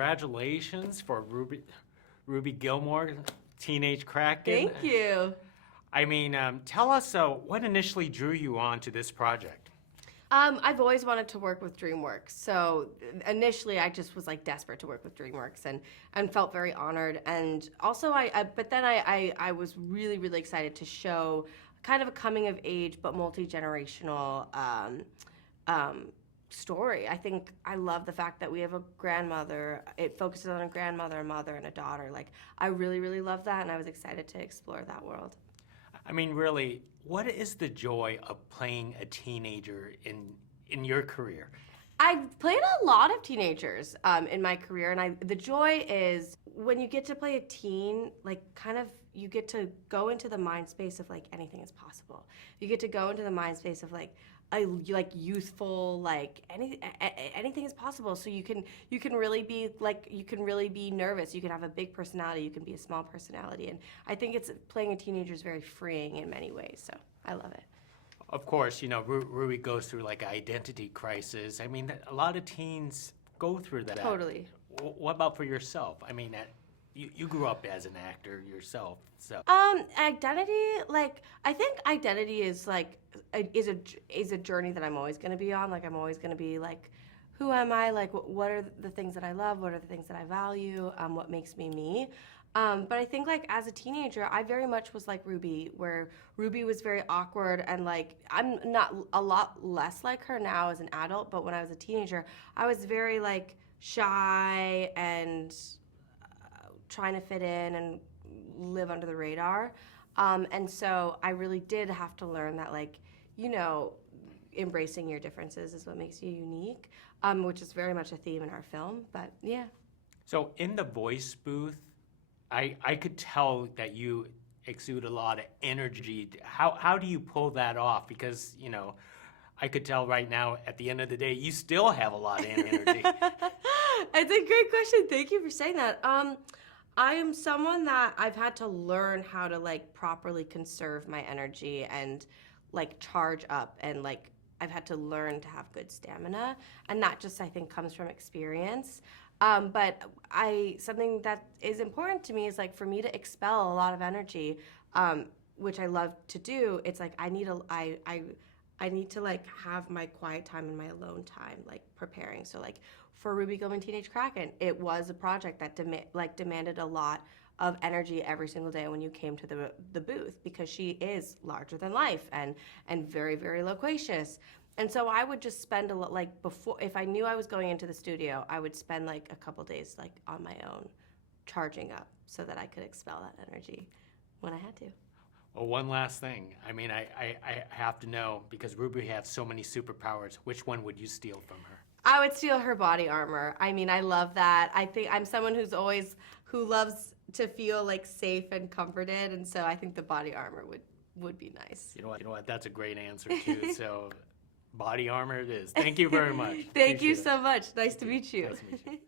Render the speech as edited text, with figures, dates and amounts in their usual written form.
congratulations for Ruby Gilmore, Teenage Kraken. Thank you. I mean, tell us what initially drew you on to this project? I've always wanted to work with DreamWorks. So initially I just was like desperate to work with DreamWorks and felt very honored. And also but then I was really, really excited to show kind of a coming of age but multi-generational story. I think I love the fact that we have a grandmother. It focuses on a grandmother, a mother, and a daughter. Like, I really, really love that, and I was excited to explore that world. I mean, really, what is the joy of playing a teenager in your career? I've played a lot of teenagers in my career, and the joy is when you get to play a teen, like, kind of, you get to go into the mind space of, like, anything is possible. You get to go into the mind space of, like youthful, like anything is possible. So you can really be like, you can really be nervous. You can have a big personality. You can be a small personality. And I think playing a teenager is very freeing in many ways. So I love it. Of course, you know, Ruby goes through like an identity crisis. I mean, a lot of teens go through that. Totally. What about for yourself? I mean, you grew up as an actor yourself, so. Identity, like, I think identity is like, is a journey that I'm always going to be on. Like, I'm always going to be like, who am I? Like, what are the things that I love? What are the things that I value? What makes me me? But I think, like, as a teenager, I very much was like Ruby, where Ruby was very awkward, and, like, I'm not a lot less like her now as an adult, but when I was a teenager, I was very, like, shy and trying to fit in and live under the radar. And so I really did have to learn that, like, you know, embracing your differences is what makes you unique, which is very much a theme in our film, but yeah. So in the voice booth, I could tell that you exude a lot of energy. How do you pull that off? Because, you know, I could tell right now, at the end of the day, you still have a lot of energy. It's a great question. Thank you for saying that. I am someone that I've had to learn how to, like, properly conserve my energy and, like, charge up, and, like, I've had to learn to have good stamina, and that just, I think, comes from experience. But something that is important to me is, like, for me to expel a lot of energy, which I love to do. It's like I need to, like, have my quiet time and my alone time, like, preparing. So, like, for Ruby Gillman Teenage Kraken, it was a project that demanded a lot of energy every single day when you came to the booth, because she is larger than life and very, very loquacious. And so I would just spend before, if I knew I was going into the studio, I would spend, like, a couple days, like, on my own, charging up so that I could expel that energy when I had to. Well, one last thing. I mean, I have to know, because Ruby has so many superpowers, which one would you steal from her? I would steal her body armor. I mean, I love that. I think I'm someone who loves to feel, like, safe and comforted, and so I think the body armor would be nice. You know what? That's a great answer too. So, body armor it is. Thank you very much. Thank you so much. Nice to meet you. Nice to meet you.